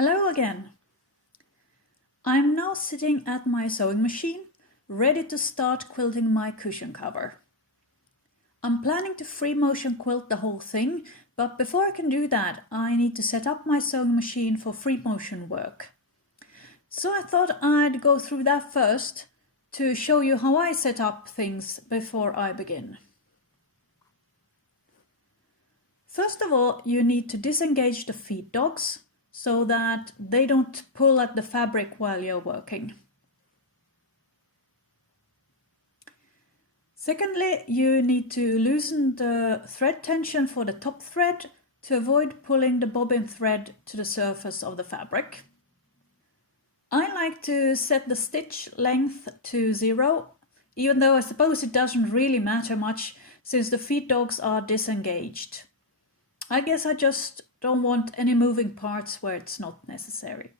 Hello again. I'm now sitting at my sewing machine, ready to start quilting my cushion cover. I'm planning to free motion quilt the whole thing, but before I can do that, I need to set up my sewing machine for free motion work. So I thought I'd go through that first to show you how I set up things before I begin. First of all, you need to disengage the feed dogs so that they don't pull at the fabric while you're working. Secondly, you need to loosen the thread tension for the top thread to avoid pulling the bobbin thread to the surface of the fabric. I like to set the stitch length to 0, even though I suppose it doesn't really matter much since the feed dogs are disengaged. I guess I just don't want any moving parts where it's not necessary.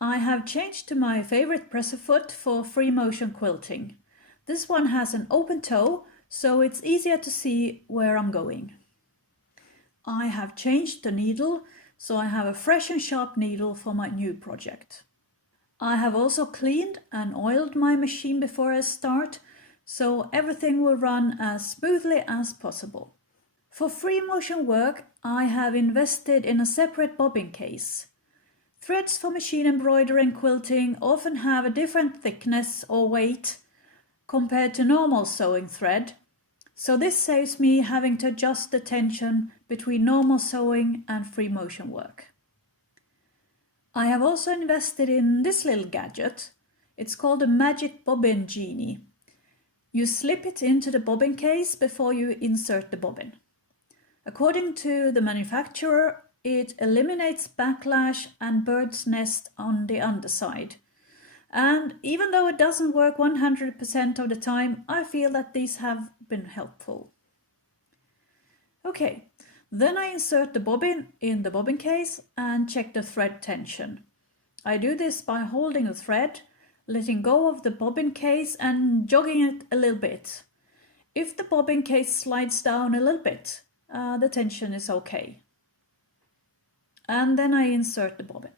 I have changed to my favorite presser foot for free motion quilting. This one has an open toe, so it's easier to see where I'm going. I have changed the needle, so I have a fresh and sharp needle for my new project. I have also cleaned and oiled my machine before I start, so everything will run as smoothly as possible. For free motion work, I have invested in a separate bobbin case. Threads for machine embroidery and quilting often have a different thickness or weight compared to normal sewing thread, so this saves me having to adjust the tension between normal sewing and free motion work. I have also invested in this little gadget. It's called a Magic Bobbin Genie. You slip it into the bobbin case before you insert the bobbin. According to the manufacturer, it eliminates backlash and bird's nest on the underside. And even though it doesn't work 100% of the time, I feel that these have been helpful. Okay, then I insert the bobbin in the bobbin case and check the thread tension. I do this by holding the thread, letting go of the bobbin case and jogging it a little bit. If the bobbin case slides down a little bit, the tension is okay. And then I insert the bobbin.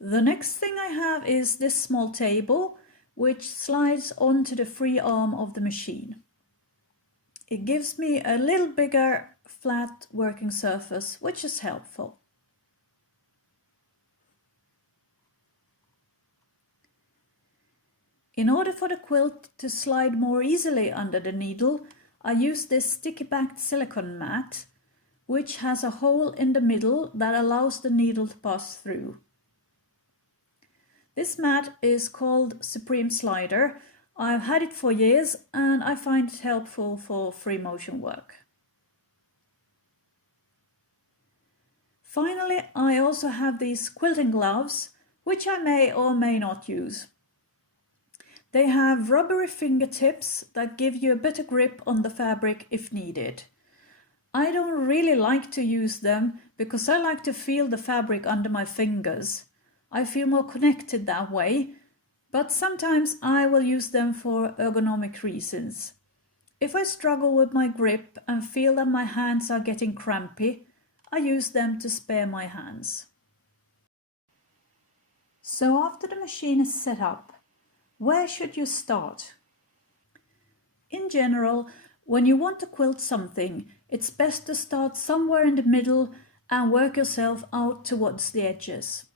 The next thing I have is this small table, which slides onto the free arm of the machine. It gives me a little bigger flat working surface, which is helpful. In order for the quilt to slide more easily under the needle, I use this sticky-backed silicone mat, which has a hole in the middle that allows the needle to pass through. This mat is called Supreme Slider. I've had it for years and I find it helpful for free motion work. Finally, I also have these quilting gloves, which I may or may not use. They have rubbery fingertips that give you a better grip on the fabric if needed. I don't really like to use them because I like to feel the fabric under my fingers. I feel more connected that way, but sometimes I will use them for ergonomic reasons. If I struggle with my grip and feel that my hands are getting crampy, I use them to spare my hands. So after the machine is set up, where should you start? In general, when you want to quilt something, it's best to start somewhere in the middle and work yourself out towards the edges.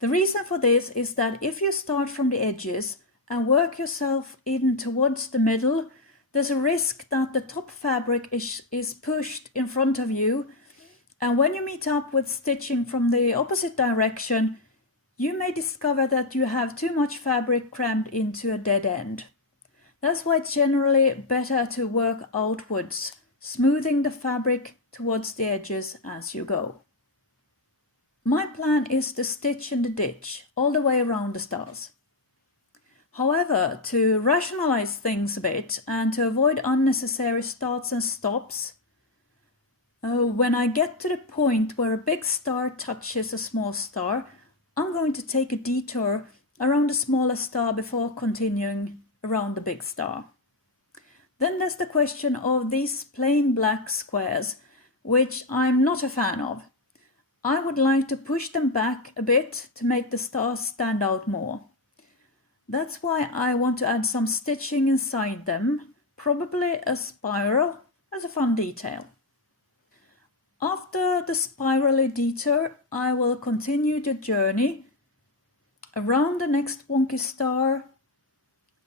The reason for this is that if you start from the edges and work yourself in towards the middle, there's a risk that the top fabric is pushed in front of you, and when you meet up with stitching from the opposite direction, you may discover that you have too much fabric crammed into a dead end. That's why it's generally better to work outwards, smoothing the fabric towards the edges as you go. My plan is to stitch in the ditch all the way around the stars. However, to rationalize things a bit and to avoid unnecessary starts and stops, when I get to the point where a big star touches a small star, I'm going to take a detour around the smaller star before continuing around the big star. Then there's the question of these plain black squares, which I'm not a fan of. I would like to push them back a bit to make the stars stand out more. That's why I want to add some stitching inside them, probably a spiral as a fun detail. After the spirally detour, I will continue the journey around the next wonky star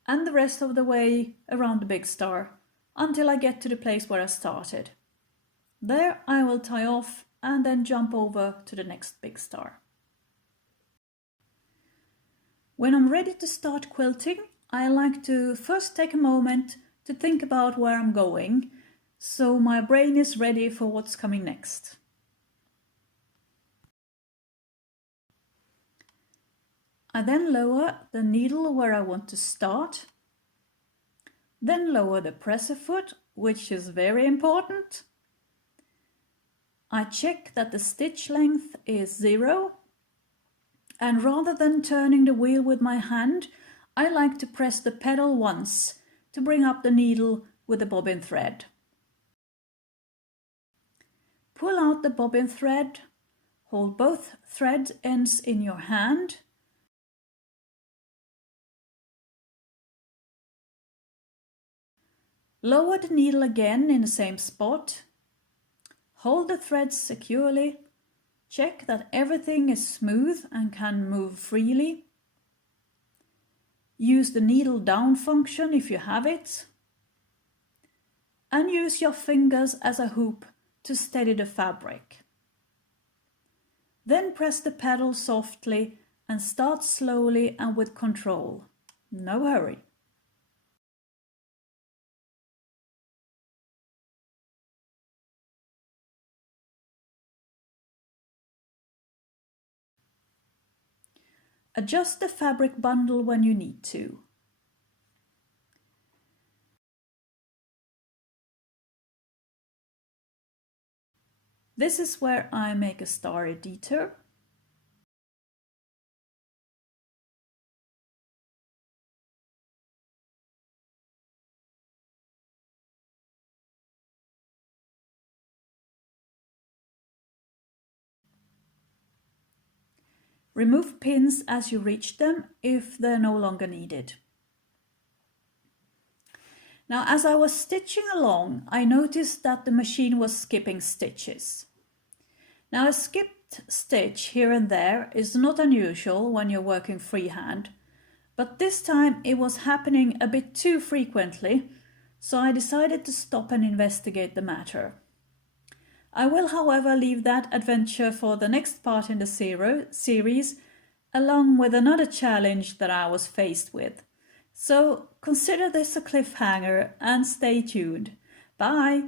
and the rest of the way around the big star until I get to the place where I started. There I will tie off and then jump over to the next big star. When I'm ready to start quilting, I like to first take a moment to think about where I'm going, so my brain is ready for what's coming next. I then lower the needle where I want to start, then lower the presser foot, which is very important. I check that the stitch length is 0, and rather than turning the wheel with my hand, I like to press the pedal once to bring up the needle with the bobbin thread. Pull out the bobbin thread, hold both thread ends in your hand, lower the needle again in the same spot, hold the threads securely, check that everything is smooth and can move freely. Use the needle down function if you have it, and use your fingers as a hoop to steady the fabric. Then press the pedal softly and start slowly and with control. No hurry. Adjust the fabric bundle when you need to. This is where I make a starry detour. Remove pins as you reach them if they're no longer needed. Now, as I was stitching along, I noticed that the machine was skipping stitches. Now, a skipped stitch here and there is not unusual when you're working freehand, but this time it was happening a bit too frequently, so I decided to stop and investigate the matter. I will, however, leave that adventure for the next part in the series, along with another challenge that I was faced with. So consider this a cliffhanger and stay tuned. Bye!